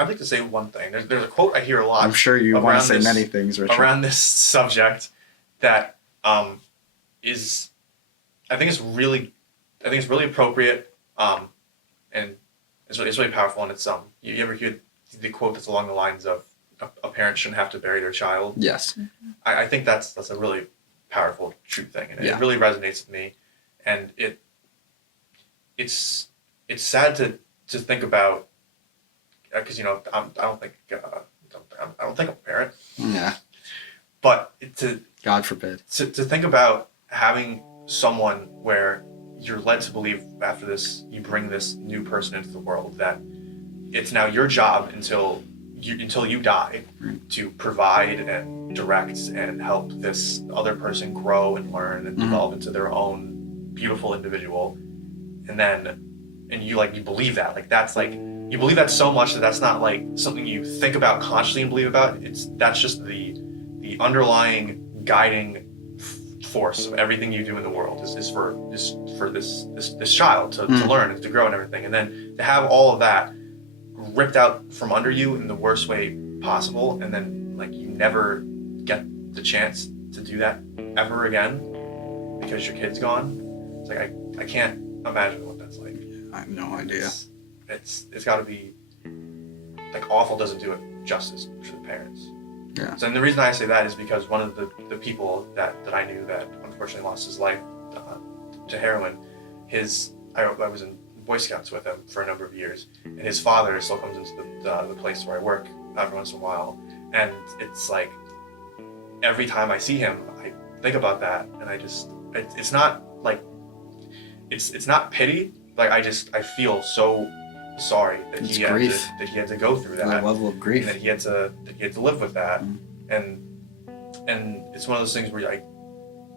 I'd like to say one thing. There's a quote I hear a lot. I'm sure you want to say many things, Richard. Around this subject that is, I think it's really appropriate, and it's really powerful. And it's you ever hear the quote that's along the lines of a parent shouldn't have to bury their child? Yes. I think that's a really powerful, true thing, and it really resonates with me. And it's sad to think about, because I don't think I'm a parent. Yeah. But God forbid. To think about having someone where you're led to believe after this, you bring this new person into the world, that it's now your job until you die to provide and direct and help this other person grow and learn and develop into their own beautiful individual. And you believe that, like, that's like, you believe that so much that that's not like something you think about consciously and believe about. That's just the underlying guiding force of everything you do in the world is for this child to learn and to grow and everything. And then to have all of that ripped out from under you in the worst way possible, and then like you never get the chance to do that ever again because your kid's gone. It's like I can't imagine what that's like. I have no idea. It's got to be like, awful doesn't do it justice for the parents. Yeah. So, and the reason I say that is because one of the people that I knew that unfortunately lost his life to heroin, I was in Boy Scouts with him for a number of years, and his father still comes into the place where I work every once in a while, and it's like every time I see him, I think about that, and it's not like it's not pity, like I feel so sorry that he had to go through that level of grief, and that he had to live with that, and it's one of those things where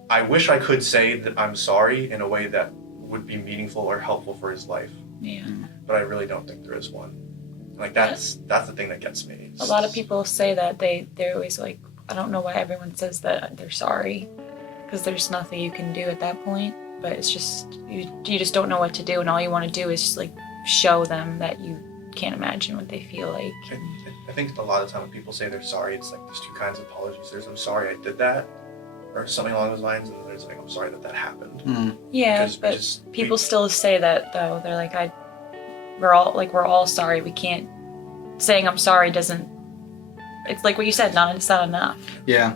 I wish I could say that I'm sorry in a way that would be meaningful or helpful for his life. Yeah. But I really don't think there is one. Like that's the thing that gets me. A lot of people say that they're always like, I don't know why everyone says that they're sorry, because there's nothing you can do at that point. But it's just you just don't know what to do, and all you want to do is just like show them that you can't imagine what they feel like. I think a lot of the time when people say they're sorry, it's like there's two kinds of apologies. There's I'm sorry I did that, or something along those lines, and there's like I'm sorry that happened. Yeah, but people still say that though. They're like, we're all sorry. We can't, saying I'm sorry doesn't. It's like what you said. It's not enough. Yeah.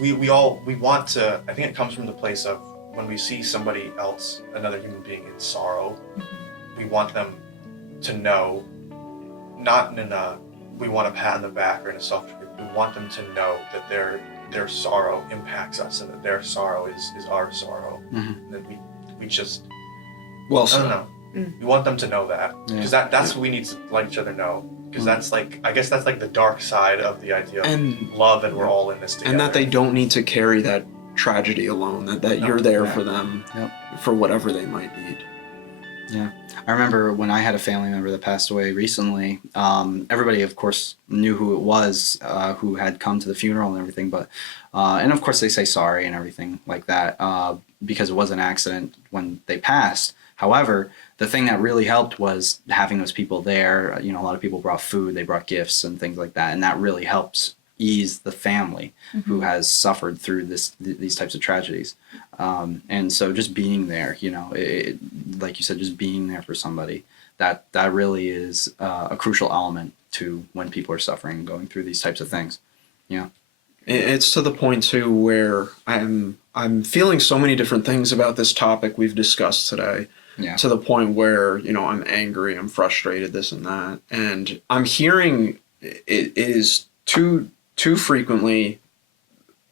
We want to. I think it comes from the place of when we see somebody else, another human being in sorrow, we want them to know, not in a we want a pat on the back or in a self. We want them to know that their sorrow impacts us, and that their sorrow is our sorrow. And that we just I don't know. We want them to know that, because that's what we need to let each other know, because that's like, I guess that's like the dark side of the idea of love, and we're all in this together. And that they don't need to carry that tragedy alone, that you're there for them for whatever they might need. Yeah. I remember when I had a family member that passed away recently, everybody, of course, knew who it was, who had come to the funeral and everything, but and of course they say sorry and everything like that, because it was an accident when they passed. However, the thing that really helped was having those people there. A lot of people brought food, they brought gifts and things like that, and that really helps ease the family who has suffered through these types of tragedies. And so just being there, like you said, just being there for somebody, that really is a crucial element to when people are suffering and going through these types of things. Yeah. It's to the point too where I'm feeling so many different things about this topic we've discussed today. Yeah. To the point where, I'm angry, I'm frustrated, this and that. And I'm hearing it is too frequently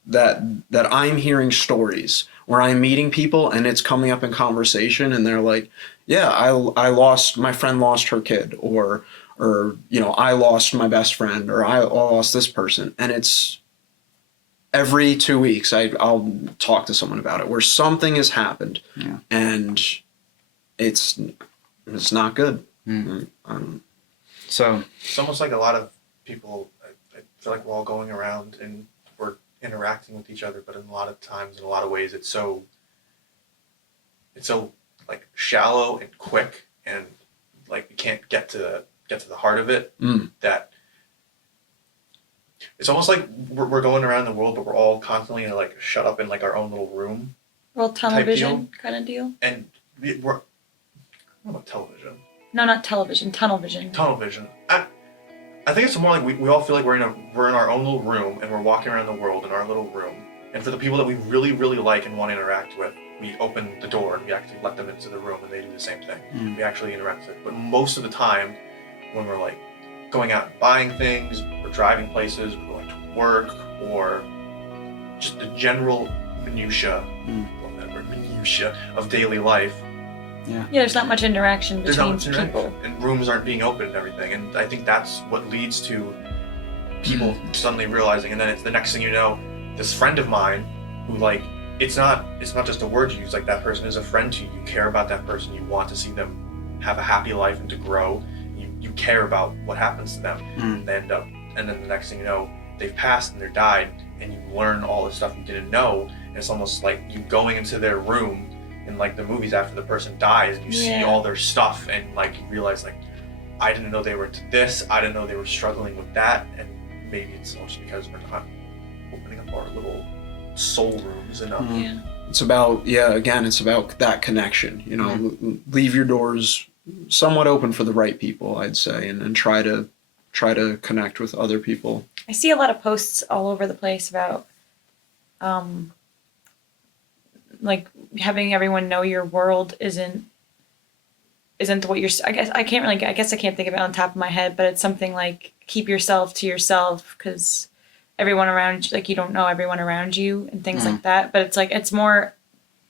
that I'm hearing stories where I'm meeting people and it's coming up in conversation, and they're like, yeah, my friend lost her kid, or I lost my best friend, or I lost this person. And it's every 2 weeks I'll talk to someone about it where something has happened, and it's not good. So it's almost like a lot of people, I feel like we're all going around and we're interacting with each other, but in a lot of times, in a lot of ways, it's so like shallow and quick, and like we can't get to get to the heart of it. Mm. That it's almost like we're going around the world, but we're all constantly like shut up in like our own little room. Well, tunnel Type vision deal. kind of deal. And we're what about television? No, not television. Tunnel vision. Tunnel vision. I think it's more like we all feel like we're in our own little room and we're walking around the world in our little room. And for the people that we really, really like and want to interact with, we open the door and we actually let them into the room and they do the same thing. Mm. We actually interact with it. But most of the time, when we're like going out and buying things, we're driving places, we're going to work, or just the general minutia, love that word, minutia of daily life, Yeah, there's not much interaction there's not between much people. interaction, and rooms aren't being opened and everything. And I think that's what leads to people suddenly realizing, and then it's the next thing you know, this friend of mine who like it's not just a word you use, like that person is a friend to you. You care about that person, you want to see them have a happy life and to grow. You care about what happens to them. And they end up, and then the next thing you know, they've passed and they're died, and you learn all the stuff you didn't know, and it's almost like you going into their room in like the movies after the person dies, and you see all their stuff, and like you realize like, I didn't know they were into this, I didn't know they were struggling with that, and maybe it's just because we're not opening up our little soul rooms enough. Yeah. It's about, it's about that connection, you know, leave your doors somewhat open for the right people, I'd say, and try to connect with other people. I see a lot of posts all over the place about like having everyone know your world isn't what you're, I guess I can't think of it on top of my head, but it's something like keep yourself to yourself, because everyone around, like, you don't know everyone around you and things like that. But it's like, it's more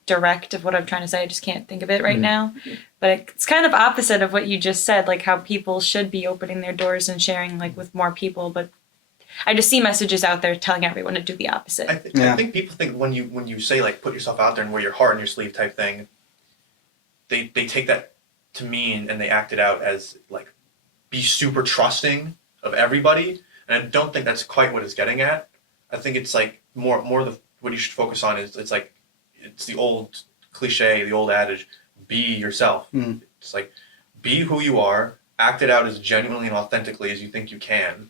direct of what I'm trying to say. I just can't think of it right now. But it's kind of opposite of what you just said, like how people should be opening their doors and sharing like with more people. But I just see messages out there telling everyone to do the opposite. I think people think when you say like put yourself out there and wear your heart on your sleeve type thing, they take that to mean, and they act it out as like be super trusting of everybody. And I don't think that's quite what it's getting at. I think it's like more what you should focus on is it's the old cliche, the old adage, be yourself. It's like be who you are, act it out as genuinely and authentically as you think you can,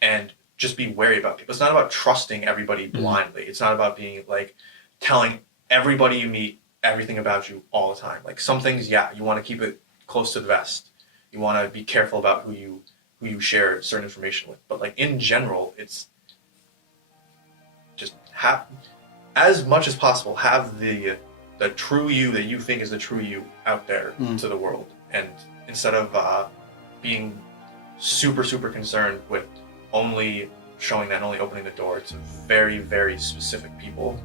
and just be wary about people. It's not about trusting everybody blindly. It's not about being like telling everybody you meet everything about you all the time. Like some things, you want to keep it close to the vest. You want to be careful about who you share certain information with. But like in general, it's just have, as much as possible, have the true you that you think is the true you out there to the world. And instead of being super, super concerned with only showing that and only opening the door to very, very specific people.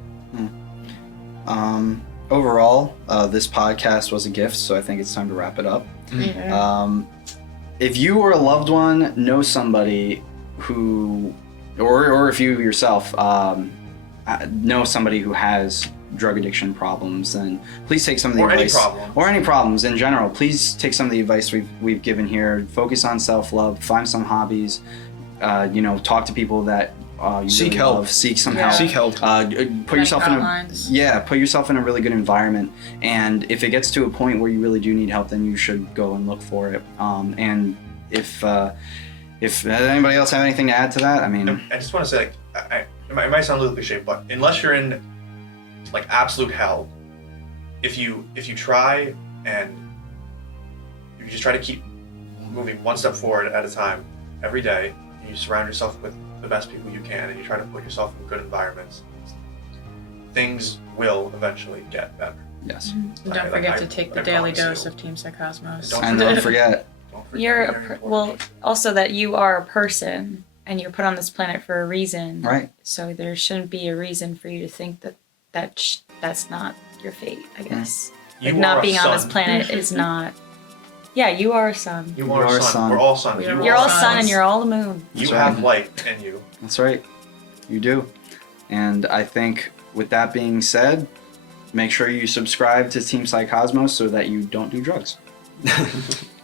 Overall, this podcast was a gift, so I think it's time to wrap it up. If you or a loved one know somebody who, or if you yourself know somebody who has drug addiction problems, then please take some of the advice. Or any problems in general. Please take some of the advice we've given here. Focus on self-love. Find some hobbies. Talk to people that you seek really help. Love. Seek some help. Seek help. Put yourself in a really good environment. And if it gets to a point where you really do need help, then you should go and look for it. And if does anybody else have anything to add to that? I mean, I just want to say, it might sound a little cliche, but unless you're in like absolute hell, if you try and you just try to keep moving one step forward at a time every day, and you surround yourself with the best people you can, and you try to put yourself in good environments, things will eventually get better. yes. And don't forget to take the daily dose of Team Psycosmos. And don't forget. Also that you are a person and you're put on this planet for a reason. Right. So there shouldn't be a reason for you to think that's not your fate, I guess. Like not being on this planet is not. Yeah, you are a sun. You are a sun. We're all suns. You're all sun and you're all the moon. You have light in you. That's right. You do. And I think with that being said, make sure you subscribe to Team Psycosmos so that you don't do drugs.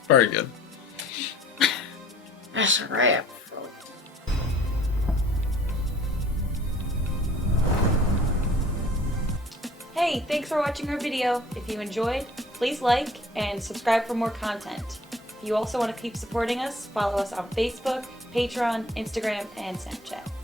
Very good. That's a wrap. Hey, thanks for watching our video. If you enjoyed, please like and subscribe for more content. If you also want to keep supporting us, follow us on Facebook, Patreon, Instagram, and Snapchat.